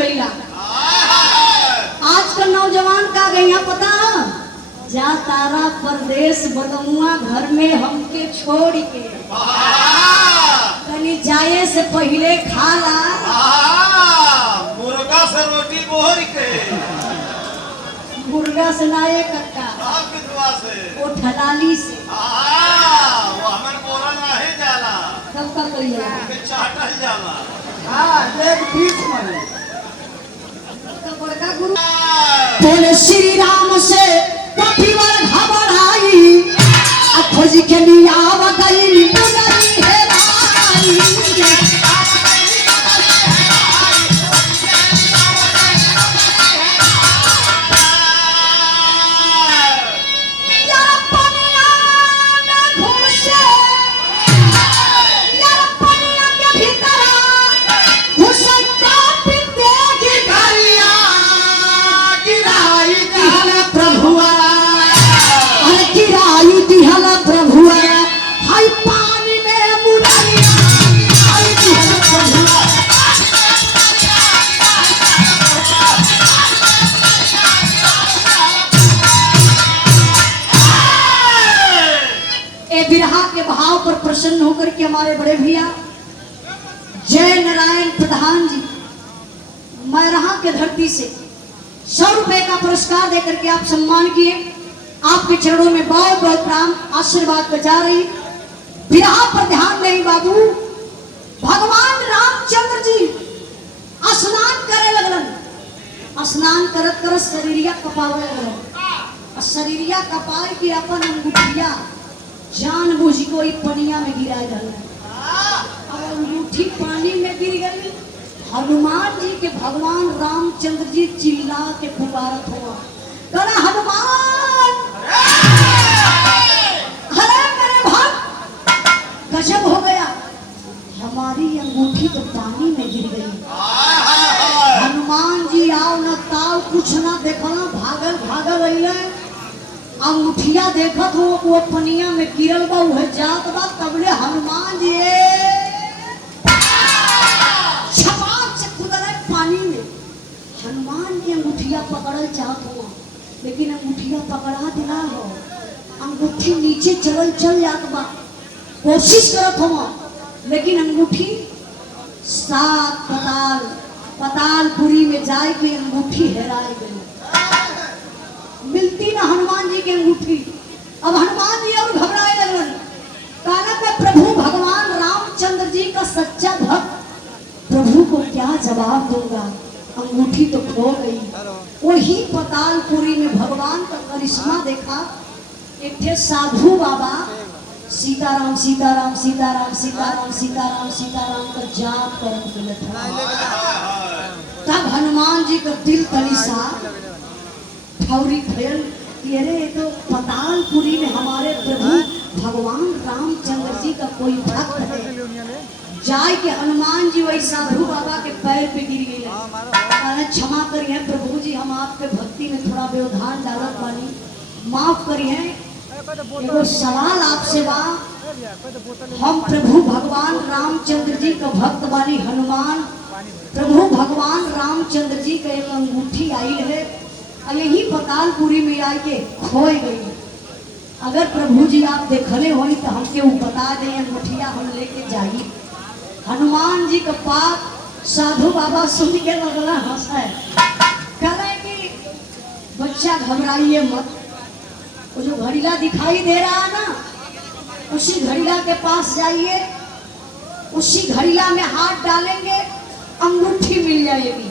कैला। आज का नौजवान का गया पता, जा तारा परदेश बलमुआ घर में हमके छोड़ के, कहीं जाए से पहले खाला मुर्गा से रोटी बोहर के, मुर्गा से नाये कक्का से वो ठलाली से वो हमें बोला नहीं जाला, तब का कहिया चाटल जाला। लेग पीस मारे तो बड़का गुरु बोले श्री राम से कभी बार घबराई, खोज के लिया गई मुनरी हेराई। बिरहा के भाव पर प्रसन्न होकर के हमारे बड़े भैया जय नारायण प्रधान जी मैरहा के धरती से 100 रुपए का पुरस्कार देकर के आप सम्मान किए। आपके चरणों में बहुत बहुत प्रणाम आशीर्वाद बचा रही। बिरहा पर ध्यान नहीं बाबू, भगवान रामचंद्र जी स्नान करे लगलन, स्नान करत करत शरीरिया कपावे लगलन, शरीरिया कपार की अपन अंगूठिया जान बुझ कोई पनिया में गिरा और अंगूठी पानी में गिर गई। हनुमान जी के भगवान रामचंद्र जी चिल्ला के पुकारत हुआ, करा हनुमान, अरे मेरे भक्त, गजब हो गया, हमारी अंगूठी तो पानी में गिर गई। हनुमान जी आओ न ताव कुछ ना देखना, भागल भागल अइले, अंगूठिया देखत हो वो पनिया में गिरल बा, उहे जात बा, तबले हनुमान जी छपाक से कूदले पानी में। हनुमान जी अंगूठिया पकड़ल चाहत हो, लेकिन अंगूठिया पकड़ा दिला हो, अंगूठी नीचे चल जात बा, कोशिश करत हो, लेकिन अंगूठी 7 पतालपुरी में जाए के अंगूठी हेराई गई, मिलती ना हनुमान जी की अंगूठी। अब हनुमान जी और घबराए लगन, कहना मैं प्रभु भगवान रामचंद्र जी का सच्चा भक्त, प्रभु को क्या जवाब दूंगा, अंगूठी तो खो गई। वही पतालपुरी में भगवान का करिश्मा देखा, एक थे साधु बाबा सीताराम सीताराम सीताराम सीताराम सीताराम सीताराम का जाप करत मिलत था। तब हनुमान जी का दिल तनी सा ठौरी फैल, अरे तो पतालपुरी में हमारे प्रभु भगवान रामचंद्र जी का कोई भक्त है। जाय के हनुमान जी वही साधु बाबा के पैर पे गिर गई, क्षमा करिए प्रभु जी, हम आपके भक्ति में थोड़ा व्यवधान डालत बानी, माफ करिए। एगो सवाल आपसे बा, हम प्रभु भगवान रामचंद्र जी का भक्त बानी हनुमान, प्रभु भगवान रामचंद्र जी का एक अंगूठी आई है, यही पतालपुरी में आई के खोई गई। अगर प्रभु जी आप देखले हो तो हमके वो बता दें, अंगूठिया हम लेके जाइए। हनुमान जी का पाप साधु बाबा सुन के लगला हंसा, कहे कि बच्चा घबराइए मत, वो जो घड़ीला दिखाई दे रहा है ना, उसी घड़ीला के पास जाइए, उसी घड़ीला में हाथ डालेंगे, अंगूठी मिल जाएगी।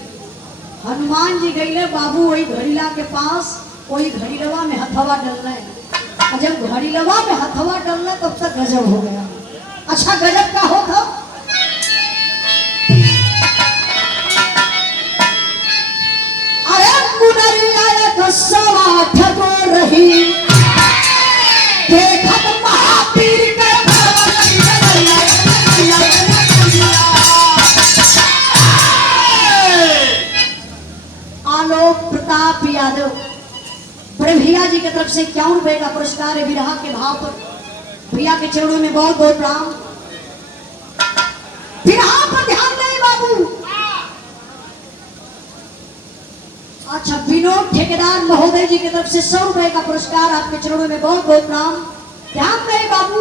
हनुमान जी गईले बाबू वही घड़ीला के पास, वही घड़ीलवा में हथवा डलना है, और जब घड़ीलवा में हथवा डलना तब तक गजब हो गया। अच्छा गजब का हो था, अरे मुनरिया का सवा ठगो रही, देखत महावीर के आलोक प्रताप यादव बड़े भैया जी की तरफ से 51 रुपए का पुरस्कार है विरहा के भाव पर। भैया के चरणों में बहुत बहुत प्रणाम। विरहा पर ध्यान नहीं बाबू, अच्छा, विनोद ठेकेदार महोदय जी की तरफ से 100 रुपए का पुरस्कार आपके चरणों में बहुत बहुत प्रणाम। ध्यान रहे बाबू,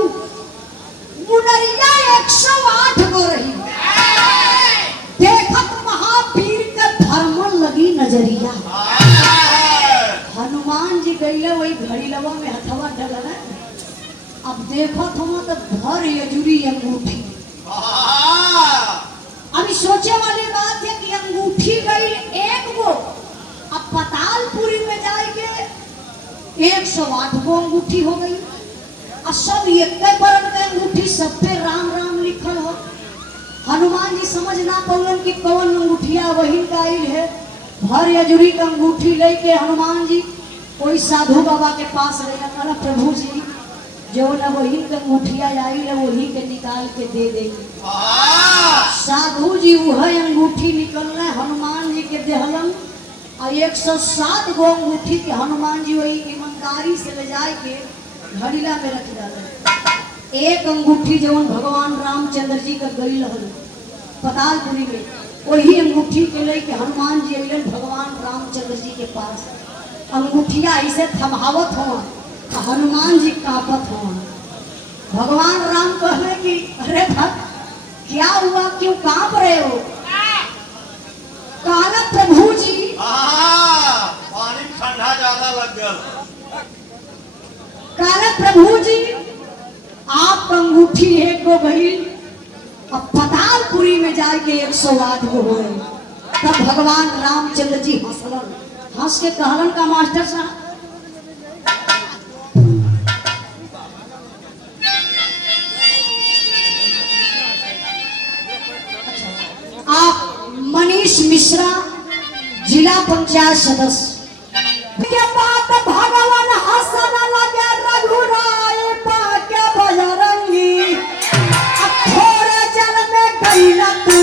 मुनरिया 108 गो रही, देखत महावीर के भरमन लगी नजरिया। हनुमान जी गईले वही घड़ी लवा में हथवा डलल, अब देखत हम तो भर यजुरी अंगूठी। अभी सोचे वाली बात है कि अंगूठी गई एक गो, अब पतालपुरी में जाएंगे 108 गो अंगूठी हो गई, और सब एक बरन के अंगूठी, सब पे राम राम लिखल हो। हनुमान जी समझ ना पौलन कि कौन अंगूठिया वही गाइल है। भर यजुरी का अंगूठी लेके हनुमान जी कोई साधु बाबा के पास गया, कहा प्रभु जी जो न वही के अंगूठिया आई है वही के निकाल के दे देगी। साधु जी वह अंगूठी निकलना हनुमान जी के देहलन, और 107 गो अंगूठी के हनुमान जी वही ईमानदारी से ले जाए के घड़ीला में रख डाले। एक अंगूठी जवन भगवान रामचंद्र जी का गई रहल पतालपुरी में, वही अंगूठी के लेके हनुमान जी अलन भगवान रामचंद्र जी के पास। अंगूठिया ऐसे थमावत हो, हनुमान जी कांपत हो। भगवान राम कहले कि अरे भक्त क्या हुआ, क्यों कांप रहे हो? काला प्रभु जी पानी ठंडा ज्यादा लग गया। काला प्रभु जी आप अंगूठी एक गो गई, अब पतालपुरी में जाके 108 गो हो गई। तब भगवान रामचंद्र जी हंसलन, हंस के कहलन का मास्टर साहब आप मनीष मिश्रा जिला पंचायत सदस्य के बात भगवान हसन लगे रघुराय पाके बजरंगी, थोड़े जल में गईला तू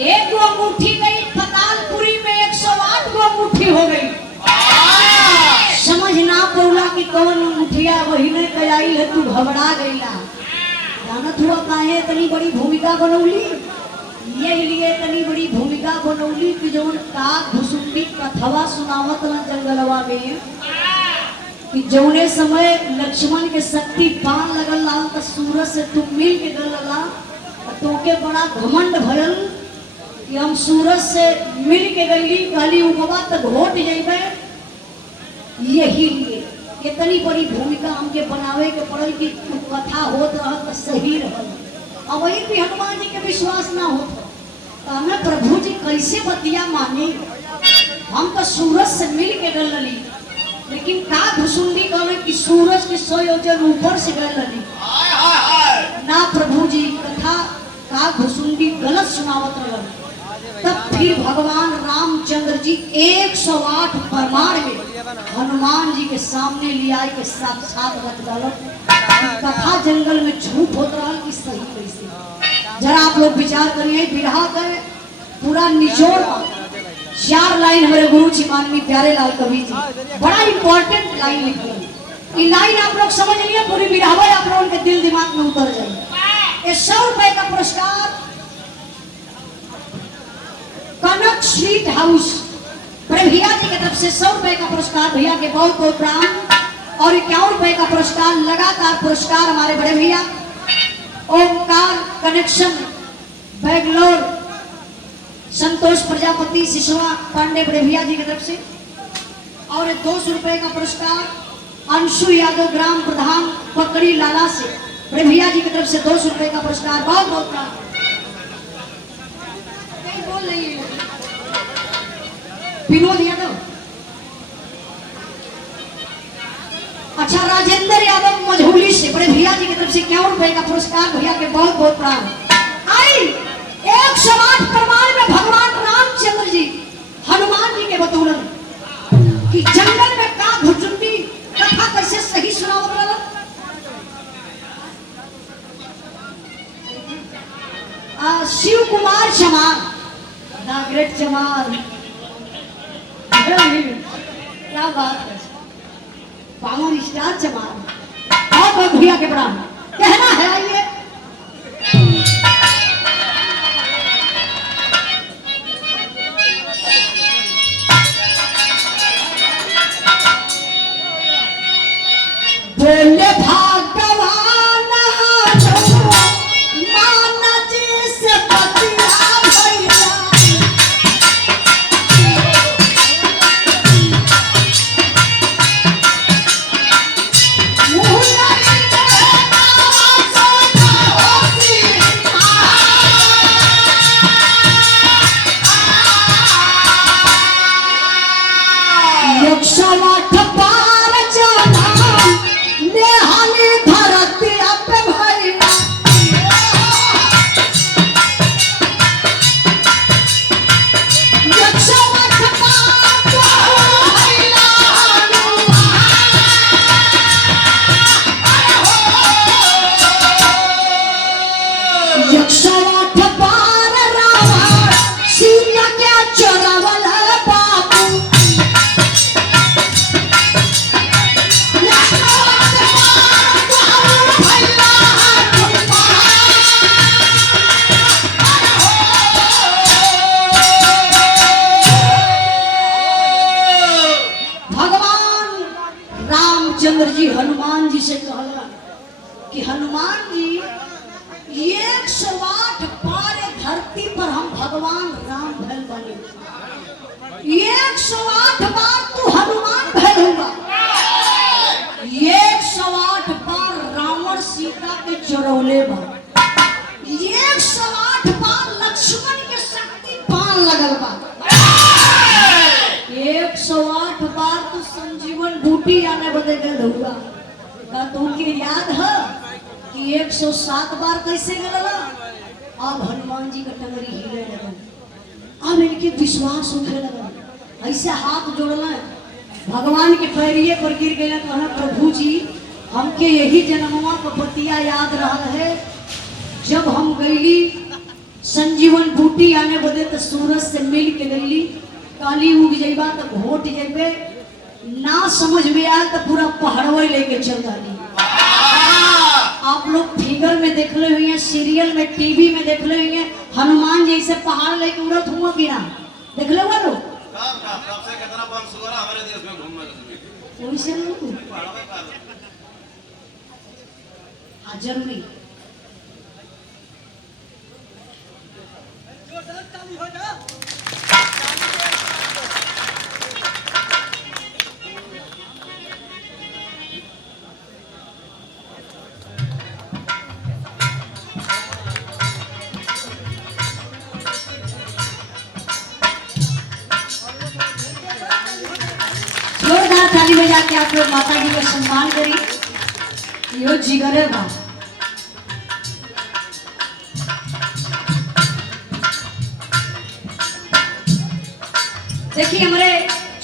एक गो अंगूठी गई पतालपुरी में 108 गो अंगूठी हो गई। समझ ना पौला कि कौन अंगूठिया वही ने कयाई है, तू घबरा गईला। जानत हुआ काहे तनी बड़ी भूमिका बनौली, ये लिए तनी बड़ी भूमिका बनौली कि जौन का घुसुंडी कथवा सुनावत ना जंगलवा में कि जौने समय लक्ष्मण के शक्ति बाण लगल लाल त सूरज से तू मिल के गलला, तोके बड़ा घमंड भयल कि हम सूरज से मिल के गईली, कहली उगवा तक घोट जाइबे। यही लिए इतनी बड़ी भूमिका हमके बनावे के पड़ल कि कथा होत रहल तो सही रहल, और वही भी हनुमान जी के विश्वास ना होत। कहना प्रभु जी कैसे बतिया मानी, हम तो सूरज से मिल के गलली, लेकिन का घुसुंडी कहले कि सूरज के 100 योजन ऊपर से गलली। ना प्रभु जी कथा का घुसुंडी गलत सुनावत रहल। तब फिर भगवान रामचंद्र जी 108 परमार में हनुमान जी के सामने लिया के साक्षात रख डालो। कथा जंगल में झूठ होता रहा कि सही कैसे, जरा आप लोग विचार करिए। बिरहा कर पूरा निचोड़ 4 लाइन हमारे गुरु जी माननीय प्यारे लाल कवि जी बड़ा इंपॉर्टेंट लाइन लिखी। ये लाइन आप लोग समझ लिए, पूरी बिरहावा आप लोगों के दिल दिमाग में उतर जाए। ये 100 रुपए का पुरस्कार कनक स्वीट हाउस भैया जी की तरफ से 100 रुपए का पुरस्कार, भैया के बहुत बहुत प्रणाम। और 51 रुपए का पुरस्कार लगातार पुरस्कार हमारे बड़े भैया ओमकार कनेक्शन बैंगलोर संतोष प्रजापति सिसवा पांडे बड़े भैया जी की तरफ से। और 200 रुपए का पुरस्कार अंशु यादव ग्राम प्रधान पकड़ी लाला से बड़े भैया जी की तरफ से 200 रुपए का पुरस्कार। बहुत बहुत प्रणाम। बोल रही है विनोद यादव। अच्छा, राजेंद्र यादव मझौली से बड़े भैया जी की तरफ से 51 रुपए का पुरस्कार। भैया के बहुत बहुत प्रणाम। आई 108 प्रमाण में भगवान रामचंद्र जी हनुमान जी के बतौलन कि जंगल में का भुजुंडी कथा कैसे सही सुनावत रहल। शिव कुमार चमार, द ग्रेट चमार, क्या बात है, पावन स्टार चमार। और बहुत भैया के प्रणाम। कहना है आइए बोले भगवान माना जी से बतिया भैया रामचंद्र जी हनुमान जी से कहला कि हनुमान जी 108 पार धरती पर हम भगवान राम भैल बने। 108 बार तू हनुमान भैल होगा। 108 बार रावण सीता के चरौले बा। 108 बार लक्ष्मण के शक्ति पान लगल बा। 108 बार तो संजीवन बूटी आने बदे गल हुआ। का तुमके याद है कि 107 बार कैसे गलला। अब हनुमान जी का टंगरी हिले लगल। अब इनके विश्वास उठे लगल। ऐसे हाथ जोड़ना भगवान के पैरिए पर गिर गए। कहना प्रभु जी हमके यही जन्मवा का बतिया याद रहा है जब हम गईली संजीवन बूटी आने बदे तो सूरज से मिल के गईली। काली उग जाइबा तो घोट जाइबे ना समझ में आया तो पूरा पहाड़वा लेके चल जानी। आप लोग फिगर में देख ले हुए हैं, सीरियल में टीवी में देख ले हुए हैं हनुमान जैसे पहाड़ लेके उड़त हुआ कि ना देख ले वो लोग। सबसे कितना बमसुरा हमारे देश में घूम रहे वैसे लोग हाँ जरूरी जोरदार ताली बजा के आप लोग माता जी का सम्मान करिए। यो जिगर है बा। देखिए हमारे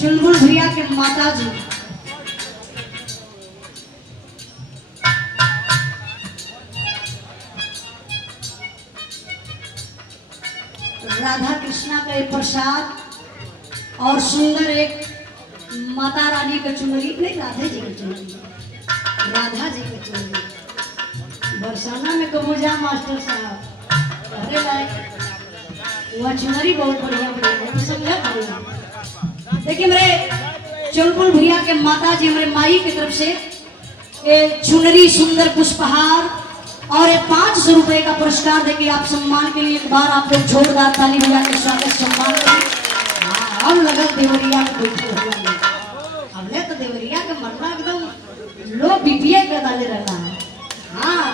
चुलबुल भैया के माता जी राधा कृष्णा का एक प्रसाद और सुंदर एक माता रानी का चुनरी, नहीं राधा जी का चुनरी, राधा जी का चुनरी बरसाना में कबूजा मास्टर साहब। अरे भाई वह चुनरी बहुत बढ़िया बढ़िया समझा बढ़िया। देखिए मेरे चुलबुल भैया के माता जी हमारे माई की तरफ से ये चुनरी सुंदर पुष्पहार और ये 500 रुपए का पुरस्कार देके आप सम्मान के लिए एक बार आप लोग जोरदार ताली बजा के स्वागत सम्मान करें। हम लगल देवरिया में बैठे हुए हमने तो देवरिया के मरना एकदम लोग बीपीए के डाले रहना है। हाँ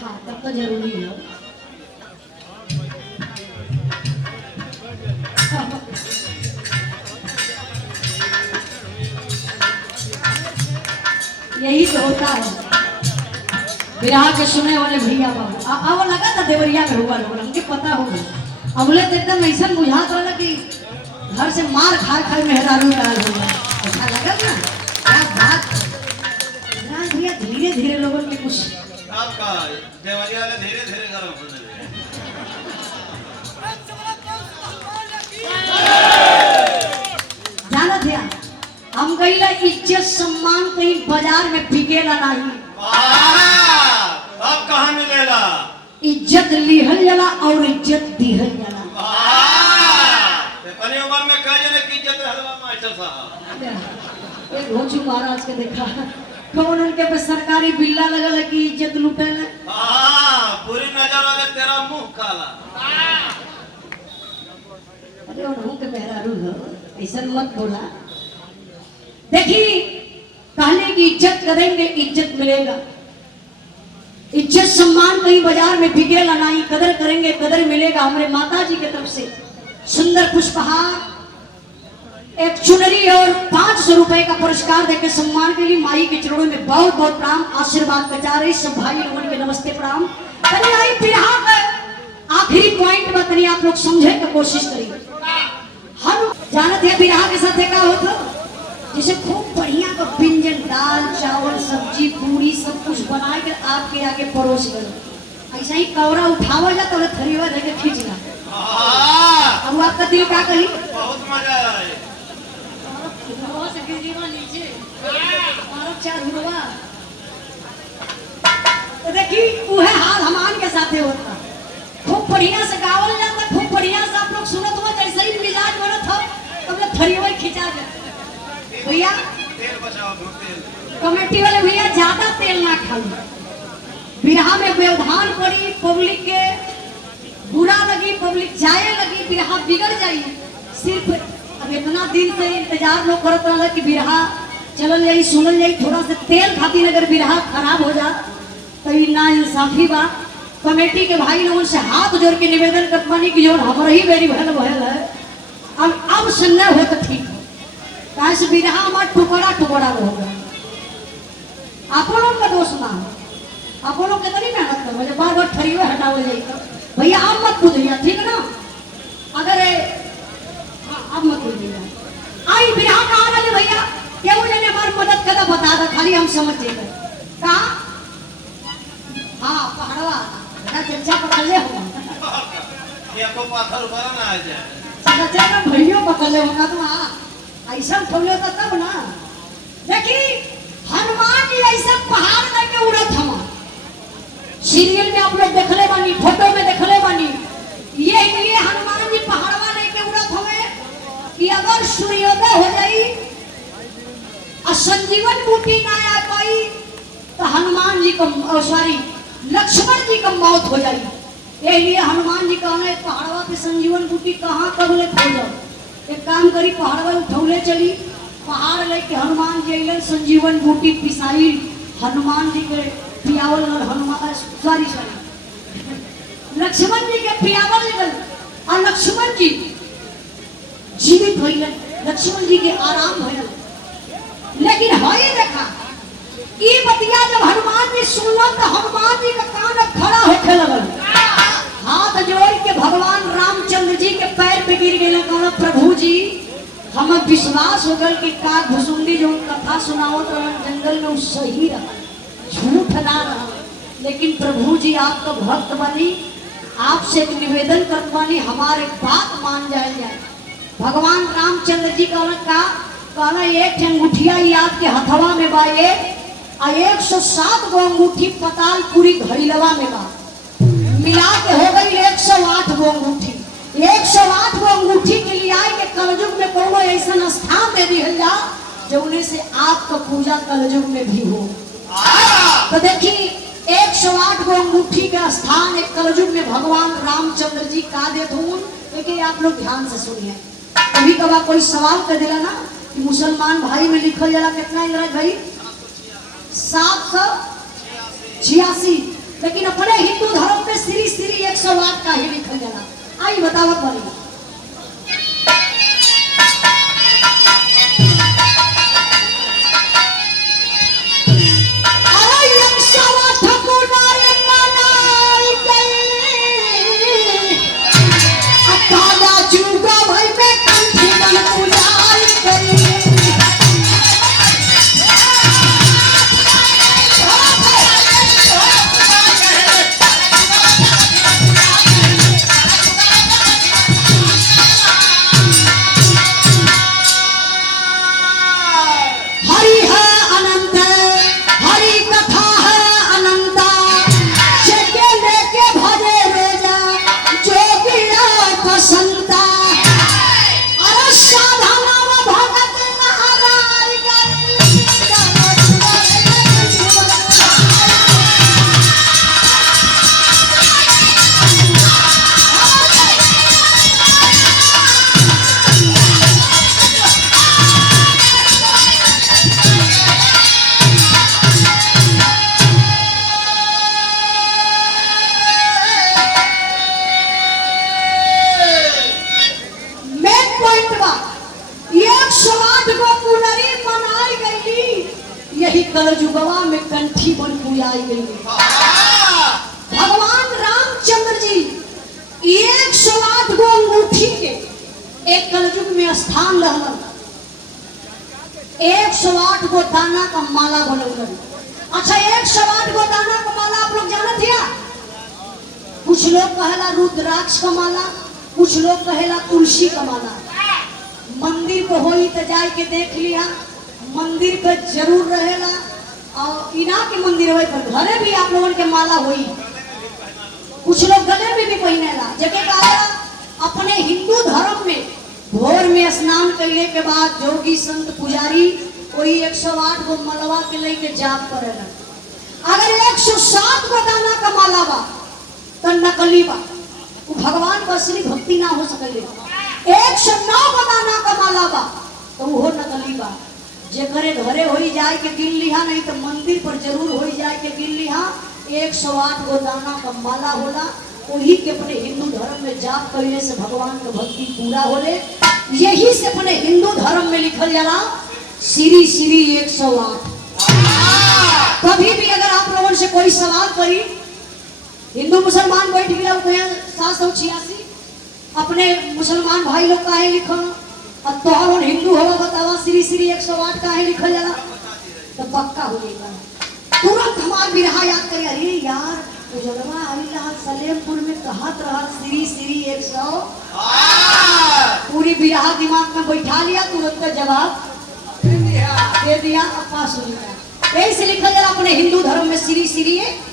हाँ तब तो जरूरी है। यही तो होता है बिहार के सुने वाले भैया बाबू। अब लगा था देवरिया में हुआ लोग हमके पता होगा। अबले तो एकदम ऐसा बुझात रहा कि घर से मार खा खा मेहरारू रहा होगा। ऐसा लगा ना क्या बात। भैया धीरे धीरे लोगों के कुछ आपका देवरिया वाले धीरे धीरे गर्म होने लगे। जाना थे हम कहीं इज्जत सम्मान कहीं बाजार में बिकेला नहीं। अब कहाँ मिलेला? इज्जत लिहल जाला और इज्जत दिहल जाला। तनी उम्र में कह जने की इज्जत हलवा मास्टर साहब। एक भोजू महाराज के देखा कौन उनके पे सरकारी बिल्ला लगल की इज्जत लुटे ले। पूरी नजर वाले तेरा मुंह काला। अरे उन्हों के मेहरारू हो ऐसा मत बोला। देखी कहने की इज्जत करेंगे इज्जत मिलेगा। इज्जत सम्मान कहीं बाजार में बिकेला नहीं। कदर करेंगे कदर मिलेगा। हमारे माता जी की तरफ से सुंदर पुष्पहार एक चुनरी और 500 रुपए का पुरस्कार देकर सम्मान के लिए माई के चरणों में बहुत बहुत प्रणाम आशीर्वाद बचा रही सब भाई लोगों के नमस्ते प्रणाम। आई बिरहा का आखिरी पॉइंट बताइए आप लोग समझे की कोशिश करिए। हम जानते हैं बिरहा के साथ क्या होता जैसे खूब बढ़िया का व्यंजन दाल चावल सब्जी पूरी सब कुछ बना के आपके आगे परोस गए। ऐसा ही कौरा उठावा जाता है थरीवा लेके खींचना। अब आपका दिल क्या कही बहुत मजा आए। तो देखिए वह हाल हमान के साथ होता। खूब बढ़िया से गावल जाता खूब बढ़िया से आप लोग सुनत हुआ जैसे ही मिजाज बनत हो तब लोग थरीवा खिंचा जाता। भैया तेल बचाओ तेल। कमेटी वाले भैया ज्यादा तेल ना खाओ। बिरहा में व्यवधान पड़ी पब्लिक के बुरा लगी पब्लिक जाए लगी बिरहा बिगड़ जाई। सिर्फ अब इतना दिन से इंतजार लोग करत रहा कि बिरहा चलल जाई सुनल जाई थोड़ा सा तेल खातिर अगर बिरहा खराब हो जा तो ना इंसाफी बा। कमेटी के भाई लोगों से हाथ जोड़ के निवेदन करत बानी कि जो हमारे ही बेरी भयल भयल है अब सुनना हो तो ठीक है। कैसे बिरहा हमारा टुकड़ा टुकड़ा होगा। आप लोग का दोष ना आप लोग कितनी मेहनत करो जब बार बार ठरियो हटावे जाइए भैया आप मत पूछिए ठीक ना। अगर आप मत पूछिए आई बिरहा कहा वाले भैया क्यों जाने हमारी मदद कदा बता दो खाली हम समझ जाएंगे कहा। हाँ पहाड़वा बड़ा चर्चा पकड़ ले हो ये को पाथर ऊपर ना आ जाए। सच्चा में भैया पकड़ ले होगा तो हाँ ऐसा खोले तो तब ना। देखिए हनुमान जी ऐसा पहाड़ लेके उड़त हम सीरियल में आप लोग देखले बानी फोटो में देखले बानी। ये हनुमान जी पहाड़वा लेके उड़त हमें कि अगर सूर्योदय हो जाई और संजीवन बूटी ना आ पाई तो हनुमान जी को सॉरी लक्ष्मण जी का मौत हो जाई। ये लिए हनुमान जी कहले पहाड़वा पे संजीवन बूटी कहाँ कब ले खो जाओ। एक काम करी पहाड़वा उठौले चली पहाड़ लेके हनुमान जी अइलन संजीवन बूटी पिसाई हनुमान जी के पियावल और हनुमान सॉरी लक्ष्मण जी के पियावल लगल और लक्ष्मण जी जीवित होइलन। लक्ष्मण जी के आराम होइलन। लेकिन होई देखा ई बतिया जब हनुमान जी सुनलन तो हनुमान जी का कान खड़ा होके लगल। हाथ जोड़ के भगवान रामचंद्र जी के पैर पे गिर गए कहना प्रभु जी हम विश्वास हो गल कि का घुसुंडी जो कथा सुनावत रहन जंगल में वो सही रहा झूठ ना रहा। लेकिन प्रभु जी आपका भक्त बनी आपसे एक निवेदन करत बानी हमारे बात मान जाए। भगवान रामचंद्र जी कहना एक अंगूठिया ही आपके हथवा में बा और 107 गो अंगूठी पतालपुरी घड़ीलवा में बा मिला के हो गई 108 गो अंगूठी। 108 गो अंगूठी के लिए आए के कलयुग में कोनो ऐसा स्थान दे दिया जा जो उन्हें से आपका पूजा कलयुग में भी हो। तो देखिए 108 गो अंगूठी का स्थान एक कलयुग में भगवान रामचंद्र जी का देत हूँ। लेकिन आप लोग ध्यान से सुनिए, कभी कभार कोई सवाल कर दिला ना कि मुसलमान भाई में लिखल जाला कितना इंद्राज भाई 786, लेकिन अपने हिंदू धर्म में श्री श्री 108 का ही लिखल जाला। आई बतावत बनी कलयुगवा में कंठी बन पूजाई गई। भगवान रामचंद्र जी 108 गो अंगूठी के एक कलयुग में स्थान रहलन। 108 गो दाना का माला बनौलन। अच्छा 108 गो दाना का माला आप लोग जानत हिया? कुछ लोग कहेला रुद्राक्ष का माला, कुछ लोग कहेला तुलसी का माला। मंदिर को होई तो जाए के देख लिया, मंदिर पे जरूर रहेला। और इना के मंदिर होई पर घरे भी आप लोगों के माला होई। कुछ लोग गले में भी पहनेला। जगह कहा अपने हिंदू धर्म में भोर में स्नान करने के बाद जोगी संत पुजारी कोई 108 गो मलवा के लेके जाप करेला। अगर 107 गो दाना का माला बा तो नकली बा, वो भगवान को असली भक्ति ना हो सकेले। 109 गो दाना का माला बा तो वो नकली बा। जेकरे घरे होई जाए के गिन लिहा, नहीं तो मंदिर पर जरूर होई जाए के गिन लिहा। 108 गो दाना का माला होला, वही के अपने हिंदू धर्म में जाप करने से भगवान का भक्ति पूरा होले। यही से अपने हिंदू धर्म में लिखल जाला श्री श्री 108। कभी भी अगर आप लोगों से कोई सवाल करी, हिंदू मुसलमान बैठ गया 786, अपने मुसलमान भाई लोग काहे लिखल और तोहर हिंदू हो बतावा श्री श्री 108 काहे लिखल जाला, तो पक्का हो जाएगा। तुरंत हमार बिरहा याद करे, अरे यार उजलवा अलीलाल सलेमपुर में कहत रहा श्री श्री 108। पूरी बिरहा दिमाग में बैठा लिया, तुरंत जवाब दे दिया और पास हो गया। ऐसे लिखल जाला अपने हिंदू धर्म में श्री श्री 8।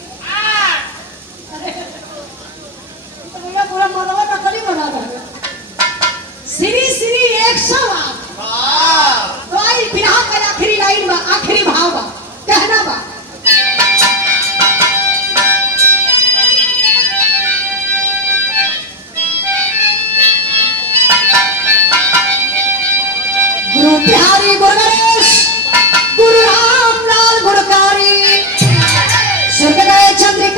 पूरा मनवा नकली बना रहा श्री श्री 108। तो आई बिरहा का आखिरी लाइन बा, आखिरी भाव बा, कहना बा गुरु बिहारी गुरुगणेश गुरु रामलाल गुणकारी स्वर्गदय चंद्रिका